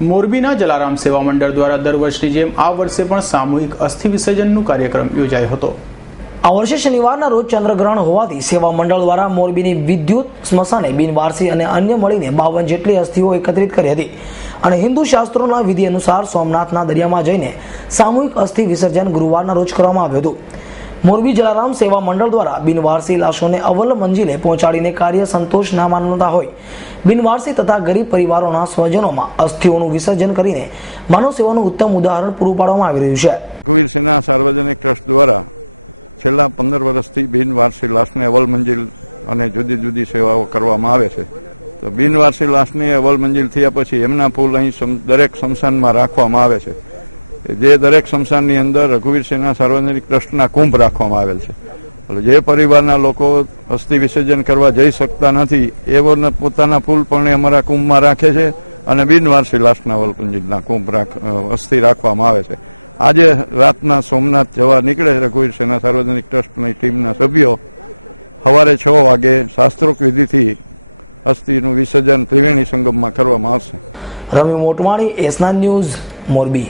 મોરબીના જલારામ સેવા મંડળ દ્વારા દર વર્ષની જેમ આ વર્ષે પણ સામૂહિક અસ્થિ વિસર્જનનો કાર્યક્રમ યોજાયો હતો। આ વર્ષે શનિવારના રોજ ચંદ્રગ્રહણ હોવાથી સેવા મંડળ દ્વારા મોરબીની વિદ્યુત સ્મશાને બિનવારસી અને અન્ય મળીને 52 જેટલી અસ્થિઓ એકત્રિત કરી હતી અને હિન્દુ શાસ્ત્રોના વિધિ અનુસાર સોમનાથના દરિયામાં જઈને સામૂહિક અસ્થિ વિસર્જન ગુરુવારના રોજ કરવામાં આવ્યું હતું। મોરબી જલારામ સેવા મંડળ દ્વારા બિનવારસી લાશોને અવ્વલ મંજિલે પહોંચાડીને કાર્ય સંતોષ ના માનતા હોય બિનવારસી તથા ગરીબ પરિવારોના સ્વજનોમાં અસ્થિઓનું વિસર્જન કરીને માનવ સેવાનું ઉત્તમ ઉદાહરણ પૂરું પાડવામાં આવી રહ્યું છે। રઘુવીર સિન્હા સાર્વજનિક ટ્રસ્ટ દ્વારા છેલ્લા 15 વર્ષથી બિનવારસી લાશને અવ્વલ મંજિલ અને જુદી જુદી સેવાઓ કરવામાં આવે છે। તો બિનવારસી લાશની અવ્વલ મંજિલ થયા પછી એમના ફૂલ અહીં દરેક સ્મશાનમાં રાખવામાં આવે છે। જે દરેક સ્મશાનની અંદર રઘુવીર સિન્હા સાર્વજનિક ટ્રસ્ટના કુંભ રાખવામાં આવેલ છે। એટલે જે પરિવારના લોકો અસ્થિ વિસર્જન કરવા જઈ શકતા નથી એવોને પોતાના ફૂલ પણ અમારા કુંભમાં રાખે છે અને બિનવારસી લાશના અવ્વલ મંજિલના કુંભ અસ્થિ રાખવામાં આવે છે। આજે રાતના સોમનાથ જવા નીકળે રઘુવીર સિન્હા સાર્વજનિક ટ્રસ્ટની ટીમના સભ્યો સવારે 6 વાગે શાસ્ત્રોક્ત વિધિથી અસ્થિનું વિસર્જન ત્રિવેણી સંગમમાં કરવામાં આવશે। રવિ મોટવાણી, એસના ન્યૂઝ, મોરબી।